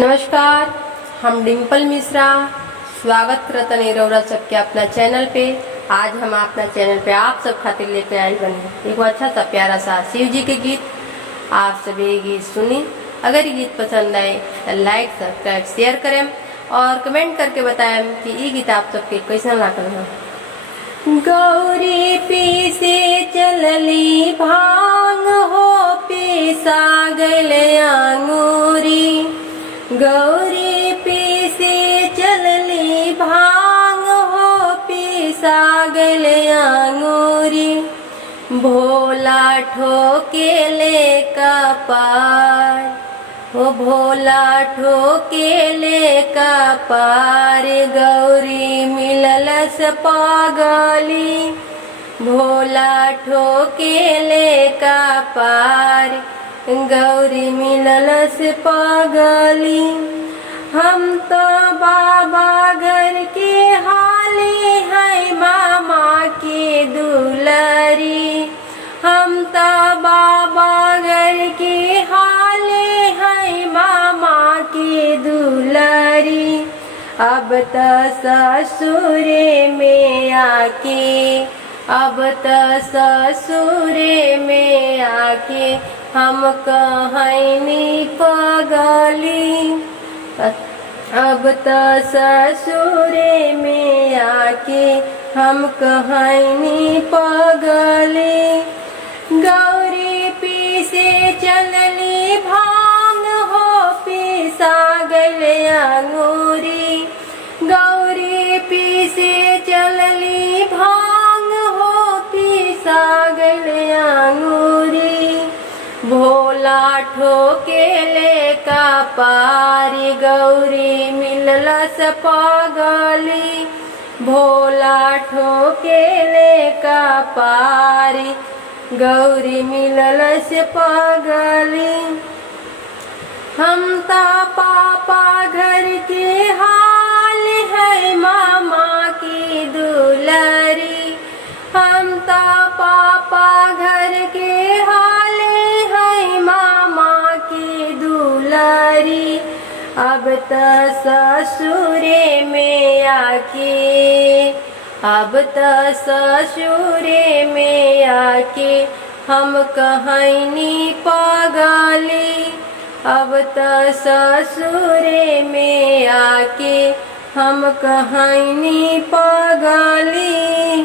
नमस्कार, हम डिम्पल मिश्रा स्वागत करते हैं रौरा सबके अपना चैनल पे। आज हम अपना चैनल पे आप सब खातिर लेके आए बने एक अच्छा सा प्यारा सा शिव जी के गीत। आप सब ये गीत सुनी, अगर ये गीत पसंद आए तो लाइक सब्सक्राइब शेयर करें और कमेंट करके बताएं कि ये गीत आप सबके कैसा लागल है। गौरी पीसे चलली भांग हो पीसा गल अंगूरी, गौरी पीसे चलली भांग हो पीसा गल अंगूरी, भोला ठोकेले कपार हो भोला ठोकेले कपार, गौरी मिललस पागली भोला ठोकेले कपार, गौरी मिललस पागली। हम तो बाबा घर के हाले है मामा के दुलरी, हम तो बाबा घर के हाले है मामा के दुलरी, अब तो ससुरे में आके अब तो ससुरे में आके हम कहनी पगली, अब तो ससुरे में आके हम कहनी पगली। गौरी पीसे चलली भांग हो पीसा गल अंगूरी, गौरी पीसे चलली भांग हो पीसा गल अंगूरी, भोला ठोकेले कपार, गौरी मिललस पागली भोला ठोकेले कपार, गौरी मिललस पागली। हम ता पापा घर के हाल है मामा की दुलरी, हम ता पापा घर के हाल है मामा की दुलरी, अब तो ससुरे में आके अब तो ससुरे में आके हम कहनी पगली, अब तो ससुरे में आके हम कहनी पगली।